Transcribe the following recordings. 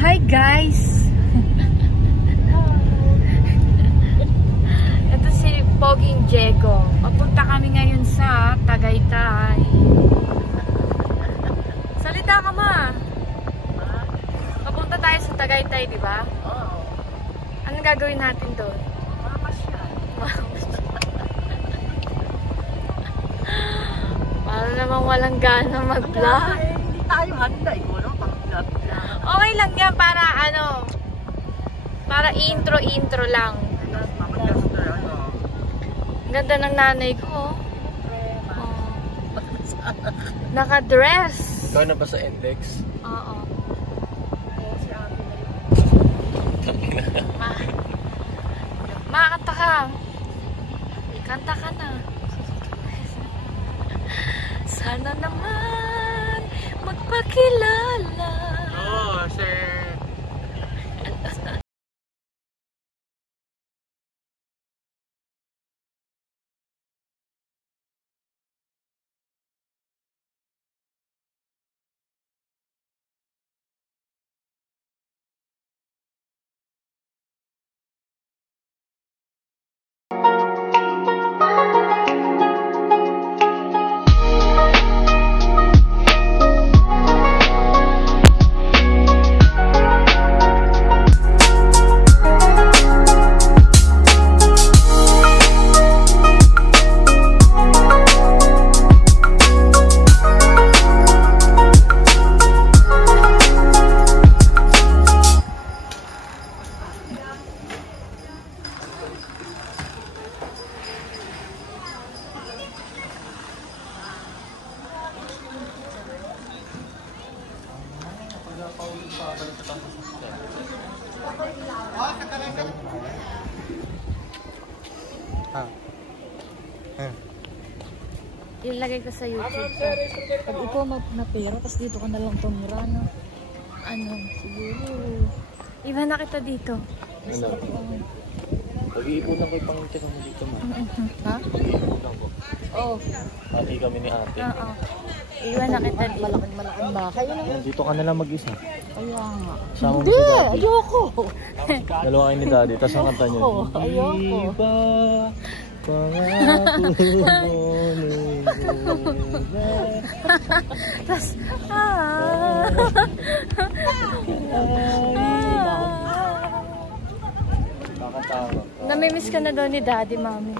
Hi guys! Ito si Poging Diego. Papunta kami ngayon sa Tagaytay. Salita ka ma! Papunta tayo sa Tagaytay, di ba? Oo. Anong gagawin natin doon? Mamasyal. Para namang walang gana mag-vlog. Hindi tayo handa. Ikaw lang pang-vlog na. Okay lang yan para ano, para intro lang. Mamajaster, ano. Ang ganda ng nanay ko. Oh. Naka-dress. Ikaw na ba sa index? Oo. Si ate na yun. Makakanta ka. Kanta ka na. Sana naman magpakilala. Oo, sir. Ilagay ko sa YouTube. Pag ikaw na pera, tapos dito ka na lang tumira, no? Ano, siguro. Iba na kita dito. Pag-iipunan ko yung pangitira mo dito, ma. Ha? Pag-iipunan ko. Oo. Pati kami ni ate. Oo. Iwan na kita dito. Malaking bakay yun. Dito ka na lang mag-isa. Kaya nga. Sama mo Hindi! si daddy. Ayoko! Dalawa kayo ni daddy, tapos ang kanta niyo. Ayoko. Iba, pangako mo Tapos, Nakatawa. namimiss ka na daw ni daddy, mami.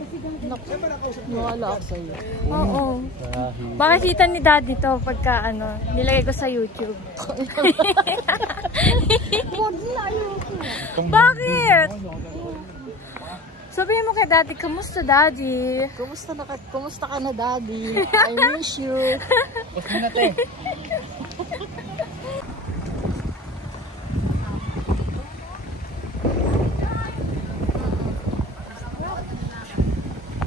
Nawala ako sa'yo. Oo. Makikita ni daddy to pagka ano, nilagay ko sa YouTube. Bakit? Sabihin mo kay daddy, kamusta daddy? Kumusta ka na, daddy? I miss you. Gusto na, te.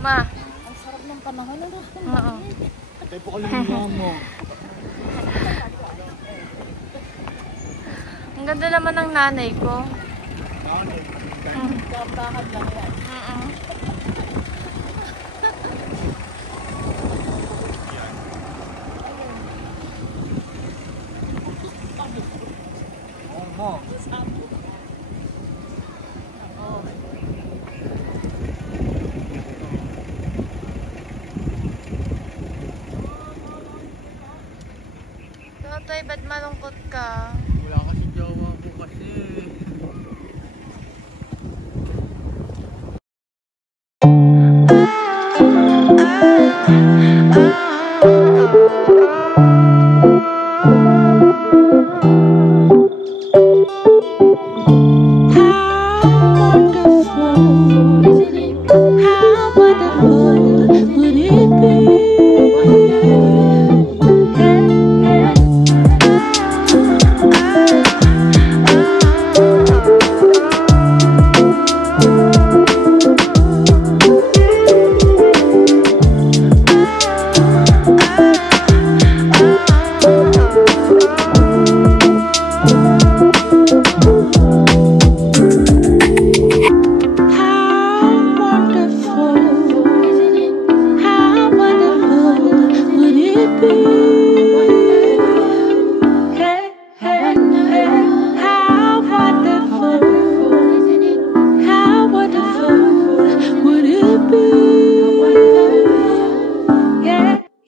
Ma. Ang sarap ng panahon. Oo. Tayo po kayo mo. Ang ganda naman ng nanay ko. Bakad lang yan. Totoy, ba't malungkot ka?